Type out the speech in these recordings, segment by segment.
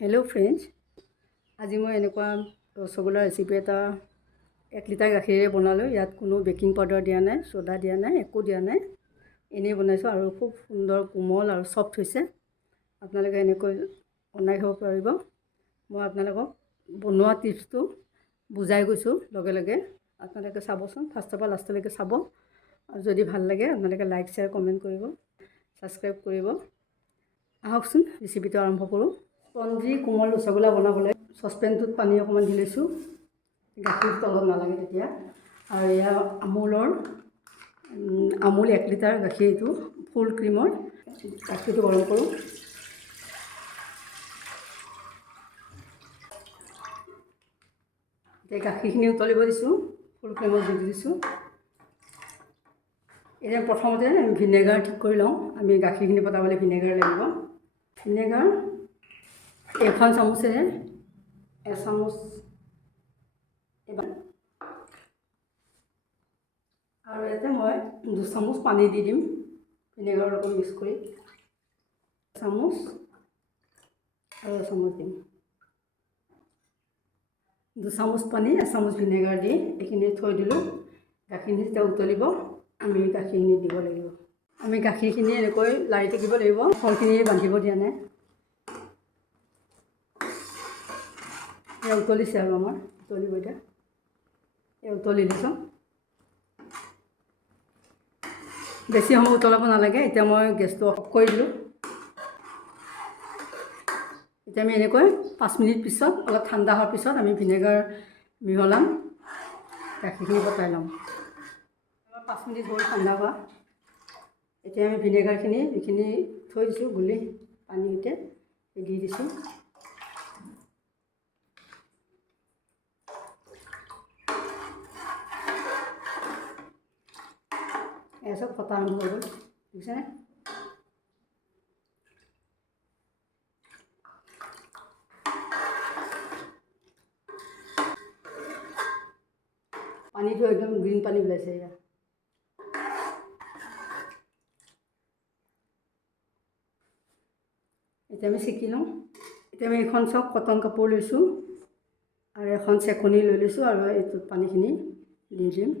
Hello' friends, আজি মই এনেকুৱা ৰসগোল্লা ৰেচিপি এটা 1 লিটাৰ গাখীৰেৰে বনালোঁ। ইয়াত কোনো বেকিং পাউডাৰ দিয়া নাই, ছ'ডা দিয়া নাই, একো দিয়া নাই। এনেই বনাইছোঁ আৰু খুব সুন্দৰ কোমল আৰু ছফ্ট হৈছে। আপোনালোকে এনেকৈ বনাই খাব পাৰিব। মই আপোনালোকক বনোৱা টিপছটো বুজাই গৈছোঁ লগে লগে। আপোনালোকে চাবচোন, ফাৰ্ষ্টৰ পৰা লাষ্টলৈকে চাব। যদি ভাল লাগে আপোনালোকে লাইক, শ্বেয়াৰ, কমেণ্ট কৰিব, ছাবস্ক্ৰাইব কৰিব। আহকচোন ৰেচিপিটো আৰম্ভ কৰোঁ। স্পঞ্জি কোমল ৰসগোল্লা বনাবলৈ চচপেনটোত পানী অকণমান দি লৈছোঁ। গাখীৰ তলত নালাগে তেতিয়া। আৰু এয়া আমুল 1 লিটাৰ গাখীৰ, এইটো ফুল ক্ৰীমৰ। গাখীৰটো গৰম কৰোঁ। এতিয়া গাখীৰখিনি উতলিব দিছোঁ, ফুল ক্ৰীমত দি দিছোঁ। এতিয়া প্ৰথমতে ভিনেগাৰ ঠিক কৰি লওঁ। আমি গাখীৰখিনি পতাবলৈ ভিনেগাৰ লাগিব। ভিনেগাৰ 1 চামুচেৰে 1 চামুচ আৰু ইয়াতে মই 2 চামুচ পানী দি দিম ভিনেগাৰৰ লগত মিক্স কৰি। 1 চামুচ আৰু 1 চামুচ দিম। 2 চামুচ পানী, 1 চামুচ ভিনেগাৰ দি এইখিনি থৈ দিলোঁ। গাখীৰখিনি যেতিয়া উতলিব আমি গাখীৰখিনি দিব লাগিব। আমি গাখীৰখিনি এনেকৈ লাৰি থাকিব লাগিব, ফলখিনি বান্ধিব দিয়া নাই। এয়া উতলিছে আৰু আমাৰ উতলিব এতিয়া। উতলি দিছোঁ। বেছি সময় উতলাব নালাগে। এতিয়া মই গেছটো অফ কৰি দিলোঁ। এতিয়া আমি এনেকৈ 5 মিনিট পিছত, অলপ ঠাণ্ডা হোৱাৰ পিছত আমি ভিনেগাৰ মিহলাম, গাখীৰখিনি পতাই ল'ম। 5 মিনিট হ'ল ঠাণ্ডা হোৱা। এতিয়া আমি ভিনেগাৰখিনি যিখিনি থৈ দিছোঁ গুলি পানীতে দি দিছোঁ। এয়া চব ফটা আৰম্ভ হৈ গ'ল, বুজিছেনে? পানীটো একদম গ্ৰীণ পানী ওলাইছে। এয়া এতিয়া আমি চেকি লওঁ। এতিয়া আমি এখন চব কটন কাপোৰ লৈছোঁ আৰু এখন চেকনি লৈ লৈছোঁ আৰু এইটোত পানীখিনি দি দিম।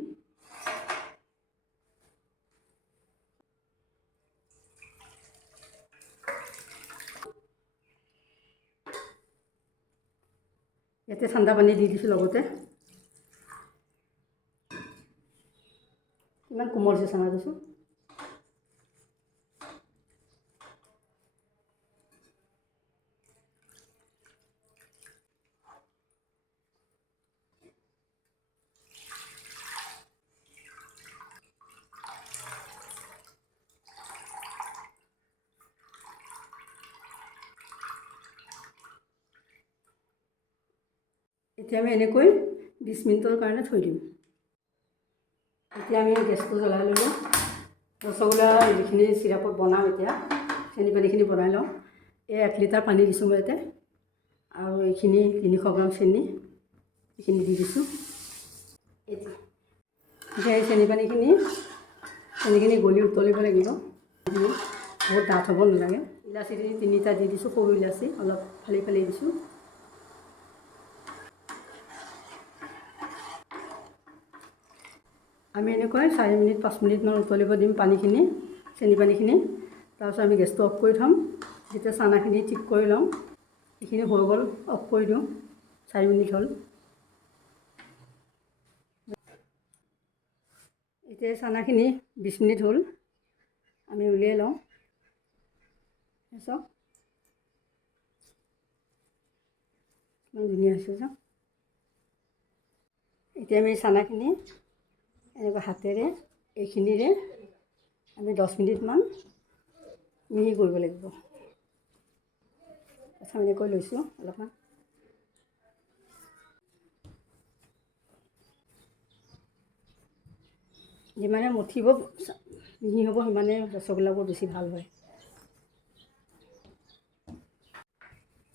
ইয়াতে ঠাণ্ডা পানী দি দিছোঁ লগতে। ইমান কোমল হৈছে চানা দিছোঁ। এতিয়া আমি এনেকৈ 20 মিনিটৰ কাৰণে থৈ দিম। এতিয়া আমি গেছটো জ্বলাই ল'লোঁ। ৰসগোল্লা যিখিনি চিৰাপত বনাম, এতিয়া চেনি পানীখিনি বনাই লওঁ। এই 1 লিটাৰ পানী দিছোঁ মই ইয়াতে, আৰু এইখিনি 300 গ্ৰাম চেনি এইখিনি দি দিছোঁ। এতিয়া এই চেনি পানীখিনি গলি উতলিব লাগিব। বহুত ডাঠ হ'ব নালাগে। ইলাচি 3টা দি দিছোঁ, সৰু ইলাচি অলপ ফালি ফালি দিছোঁ। আমি এনেকৈ 4 মিনিট 5 মিনিটমান উতলিব দিম পানীখিনি, চেনি পানীখিনি। তাৰপিছত আমি গেছটো অফ কৰি থ'ম। যেতিয়া চানাখিনি ঠিক কৰি ল'ম, এইখিনি হৈ গ'ল, অফ কৰি দিওঁ। 4 মিনিট হ'ল। এতিয়া চানাখিনি 20 মিনিট হ'ল, আমি উলিয়াই লওঁ। চাওক ইমান ধুনীয়া হৈছে চাওক। এতিয়া আমি চানাখিনি এনেকৈ হাতেৰে এইখিনিৰে আমি 10 মিনিটমান মিহি কৰিব লাগিব। প্ৰথম এনেকৈ লৈছোঁ অলপমান। যিমানে মঠিব মিহি হ'ব, সিমানে ৰসগোল্লাবোৰ বেছি ভাল হয়।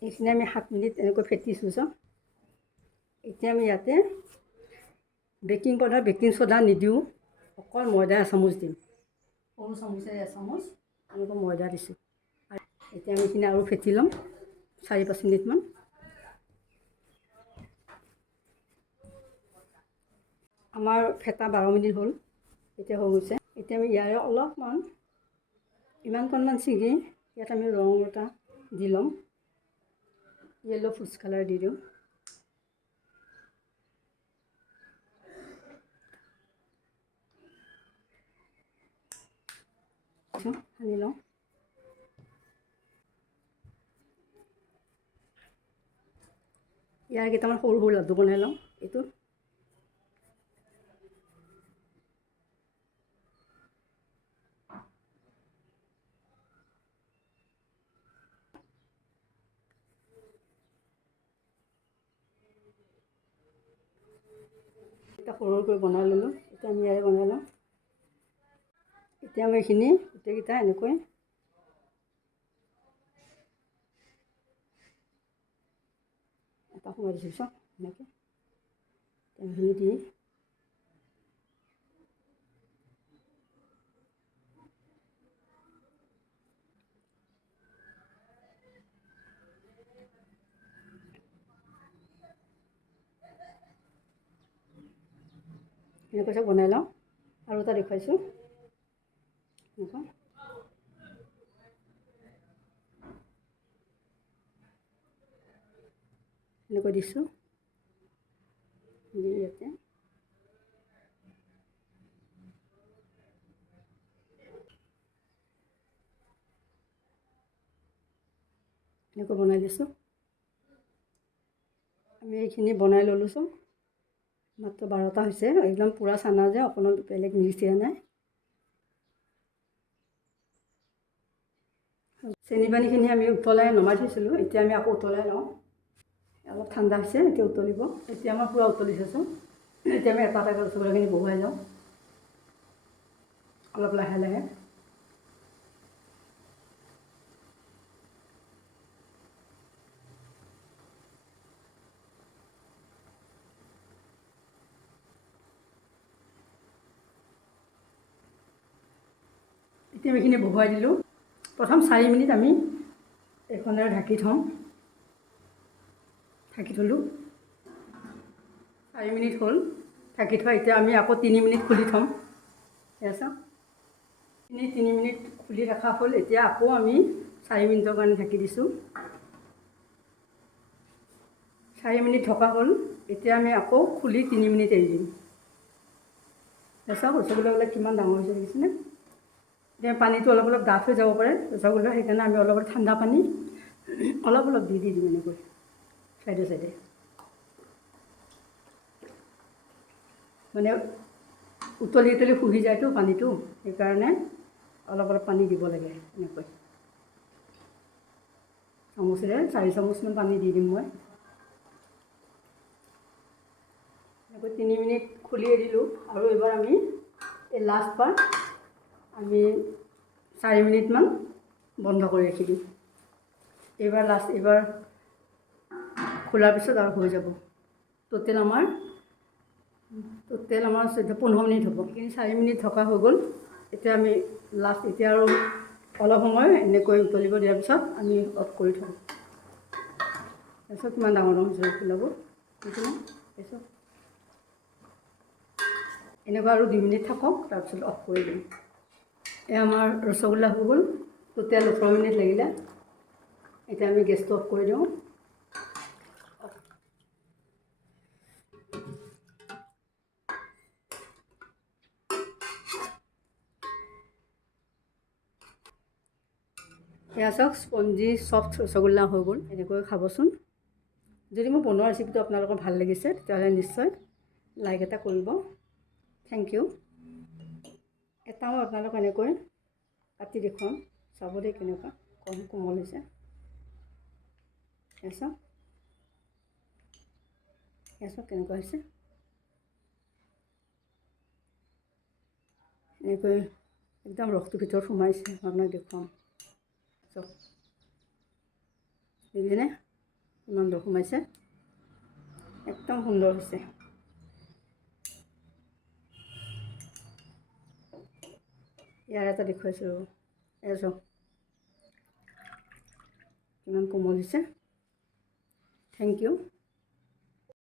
এইখিনি আমি 7 মিনিট এনেকৈ ফেটিছোঁ চাওক। এতিয়া আমি ইয়াতে বেকিং পাউডাৰ, বেকিং ছ'ডা নিদিওঁ, অকল ময়দা 1 চামুচ দিম। সৰু চামুচেৰে 1 চামুচ এনেকৈ ময়দা দিছোঁ। এতিয়া আমি এইখিনি আৰু ফেটি ল'ম। 4-5 মিনিটমান। আমাৰ ফেটা 12 মিনিট হ'ল, এতিয়া হৈ গৈছে। এতিয়া আমি ইয়াৰে অলপমান ইমানকণমান ছিঙি ইয়াত আমি ৰং এটা দি ল'ম, য়েল্ল' ফুড কালাৰ দি দিওঁ। সানি লওঁ। ইয়াৰ কেইটামান সৰু সৰু লাডু বনাই লওঁ। এইটো এটা সৰুকৈ বনাই ল'লোঁ। এতিয়া আমি ইয়াৰে বনাই লওঁ। এতিয়া আমি এইখিনি গোটেইকেইটা এনেকৈ এটা সোমাই দিছোঁ চাওক, এনেকৈ এইখিনি দি এনেকৈ চব বনাই লওঁ। আৰু এটা দেখুৱাইছোঁ, এনেকুৱা এনেকৈ দিছোঁ দি ইয়াতে এনেকৈ বনাই দিছোঁ। আমি এইখিনি বনাই ল'লোঁ চব, মাত্ৰ 12টা হৈছে। একদম পূৰা চানা যে, অকণমান বেলেগ মিক্স দিয়া নাই। চেনি পানীখিনি আমি উতলাই নমাই থৈছিলোঁ, এতিয়া আমি আকৌ উতলাই লওঁ। অলপ ঠাণ্ডা হৈছে, এতিয়া উতলিব। এতিয়া আমাৰ পূৰা উতলিছে চোন। এতিয়া আমি এটা এটাকৈ ৰসগোল্লাখিনি বহুৱাই যাওঁ, অলপ লাহে লাহে। এতিয়া এইখিনি বহুৱাই দিলোঁ। প্ৰথম 4 মিনিট আমি এইখনেৰে ঢাকি থওঁ। ঢাকি থ'লোঁ, 4 মিনিট হ'ল ঢাকি থোৱা। এতিয়া আমি আকৌ 3 মিনিট খুলি থ'ম। এয়া চাওক, 3 মিনিট খুলি ৰখা হ'ল। এতিয়া আকৌ আমি 4 মিনিটৰ কাৰণে ঢাকি দিছোঁ। 4 মিনিট ঢকা হ'ল। এতিয়া আমি আকৌ খুলি 3 মিনিট এৰি দিম। চাওক ৰসগোল্লাবিলাক কিমান ডাঙৰ হৈছে দেখিছেনে? এতিয়া পানীটো অলপ অলপ ডাঠ হৈ যাব পাৰে ৰসগোল্লা, সেইকাৰণে আমি অলপ ঠাণ্ডা পানী অলপ অলপ দি দিম এনেকৈ চাইডে চাইডে। মানে উতলি উতলি শুহি যায়তো পানীটো, সেইকাৰণে অলপ অলপ পানী দিব লাগে। এনেকৈ চামুচেৰে 4 চামুচমান পানী দি দিম মই। এনেকৈ 3 মিনিট খুলি দিলোঁ। আৰু এইবাৰ আমি এই লাষ্ট বাৰ আমি 4 মিনিটমান বন্ধ কৰি ৰাখি দিম। এইবাৰ লাষ্ট, এইবাৰ খোলাৰ পিছত আৰু হৈ যাব। টোটেল আমাৰ 15 মিনিট হ'ব। এইখিনি 4 মিনিট থকা হৈ গ'ল। এতিয়া আমি লাষ্ট, এতিয়া আৰু অলপ সময় এনেকৈ উতলিব দিয়াৰ পিছত আমি অফ কৰি থওঁ। তাৰপিছত কিমান ডাঙৰ ডাঙৰ হৈছে ৰসগোল্লাবোৰ, দেখিছেনে? তাৰপিছত এনেকুৱা আৰু 2 মিনিট থাকক, তাৰপিছত অফ কৰি দিম। এয়া আমাৰ ৰসগোল্লা হৈ গ'ল। টোটেল 18 মিনিট লাগিলে। এতিয়া আমি গেছটো অফ কৰি দিওঁ। এয়া চাওক, স্পঞ্জি চফ্ট ৰসগোল্লা হৈ গ'ল। এনেকৈ খাবচোন। যদি মোৰ বনোৱা ৰেচিপিটো আপোনালোকৰ ভাল লাগিছে, তেতিয়াহ'লে নিশ্চয় লাইক এটা কৰিব। Thank you. এটা মই আপোনালোকক এনেকৈ কাটি দেখুৱাম, চাব দেই কেনেকুৱা কম কোমল হৈছে। এয়া চাওক কেনেকুৱা হৈছে। এনেকৈ একদম ৰসটোৰ ভিতৰত সোমাইছে। মই আপোনাক দেখুৱাম, চাওক দেখিছেনে ইমান ৰস সোমাইছে, একদম সুন্দৰ হৈছে। ইয়াৰ এটা দেখুৱাইছোঁ, এয়া চাওক কিমান কোমল হৈছে। Thank U.